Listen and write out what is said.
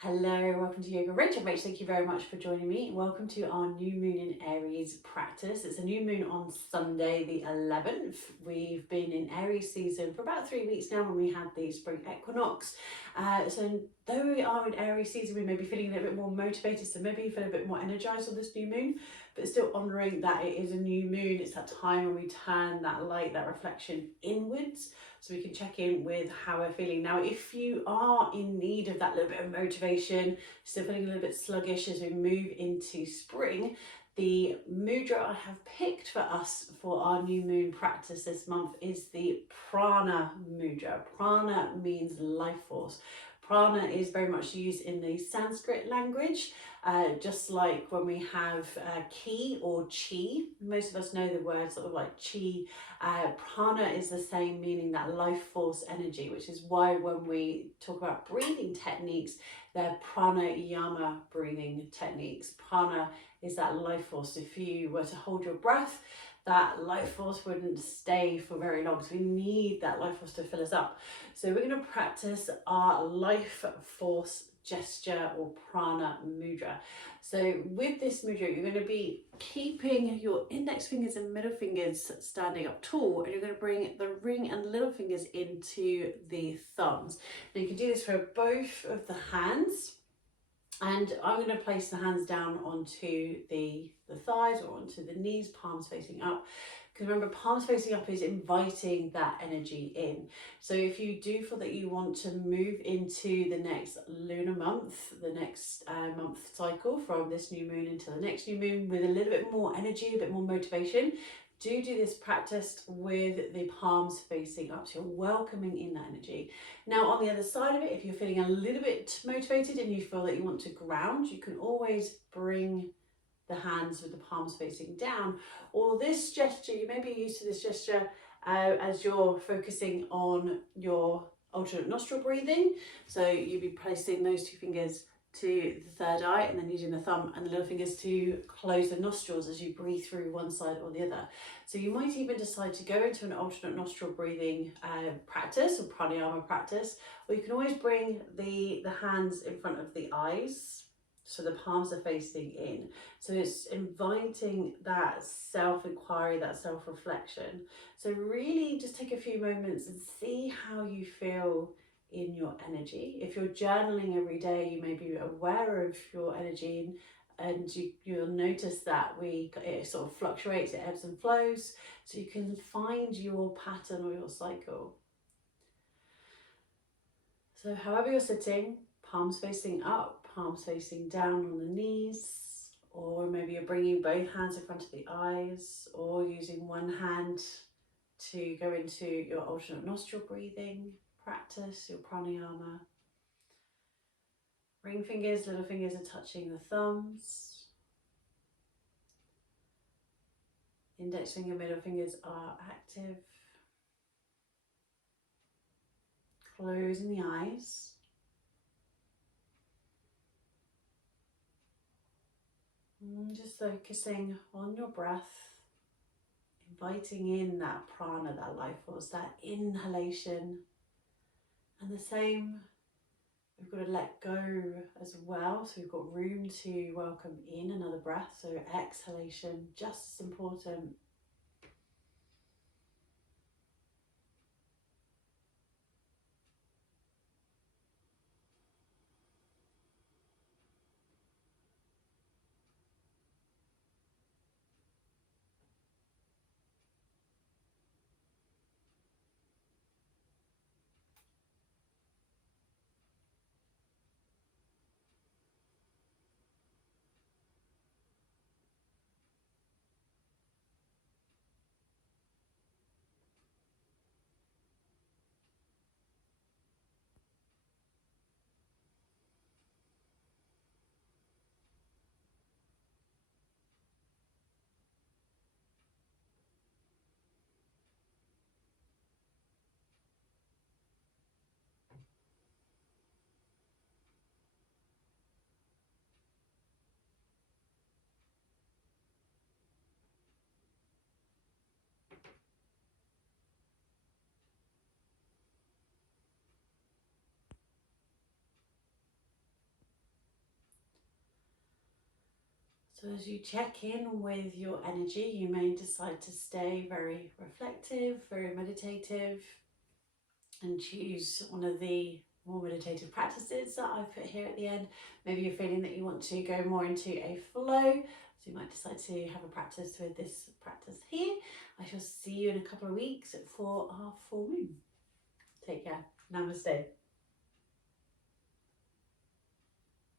Hello, welcome to Yoga Rach. Rach, thank you very much for joining me. Welcome to our new moon in Aries practice. It's a new moon on Sunday, the 11th. We've been in Aries season for about 3 weeks now when we had the spring equinox. So though we are in Aries season, we may be feeling a little bit more motivated, so maybe you feel a bit more energized on this new moon, but still honoring that it is a new moon. It's that time when we turn that light, that reflection inwards, so we can check in with how we're feeling. Now, if you are in need of that little bit of motivation, still feeling a little bit sluggish as we move into spring, the mudra I have picked for us for our new moon practice this month is the Prana Mudra. Prana means life force. Prana is very much used in the Sanskrit language, just like when we have ki or chi. Most of us know the word sort of like chi. Prana is the same, meaning that life force energy, which is why when we talk about breathing techniques, they're pranayama breathing techniques. Prana is that life force. If you were to hold your breath, that life force wouldn't stay for very long. So we need that life force to fill us up. So we're going to practice our life force gesture or prana mudra. So with this mudra, you're going to be keeping your index fingers and middle fingers standing up tall, and you're going to bring the ring and little fingers into the thumbs. Now you can do this for both of the hands. And I'm going to place the hands down onto the thighs or onto the knees, palms facing up. Because remember, palms facing up is inviting that energy in. So if you do feel that you want to move into the next lunar month, the next month cycle from this new moon into the next new moon with a little bit more energy, a bit more motivation, do this practice with the palms facing up, so you're welcoming in that energy. Now on the other side of it, if you're feeling a little bit motivated and you feel that you want to ground, you can always bring the hands with the palms facing down, or this gesture, you may be used to this gesture as you're focusing on your alternate nostril breathing. So you'll be placing those two fingers to the third eye and then using the thumb and the little fingers to close the nostrils as you breathe through one side or the other. So you might even decide to go into an alternate nostril breathing practice or pranayama practice, or you can always bring the hands in front of the eyes so the palms are facing in. So it's inviting that self-inquiry, that self-reflection. So really just take a few moments and see how you feel in your energy. If you're journaling every day, you may be aware of your energy, and you'll notice that it sort of fluctuates, it ebbs and flows, so you can find your pattern or your cycle. So however you're sitting, palms facing up, palms facing down on the knees, or maybe you're bringing both hands in front of the eyes, or using one hand to go into your alternate nostril breathing practice, your pranayama. Ring fingers, little fingers are touching the thumbs. Index finger, middle fingers are active. Closing the eyes. And just focusing on your breath, inviting in that prana, that life force, that inhalation. And the same, we've got to let go as well. So we've got room to welcome in another breath. So exhalation, just as important. So as you check in with your energy, you may decide to stay very reflective, very meditative, and choose one of the more meditative practices that I've put here at the end. Maybe you're feeling that you want to go more into a flow, so you might decide to have a practice with this practice here. I shall see you in a couple of weeks for our full moon. Take care. Namaste.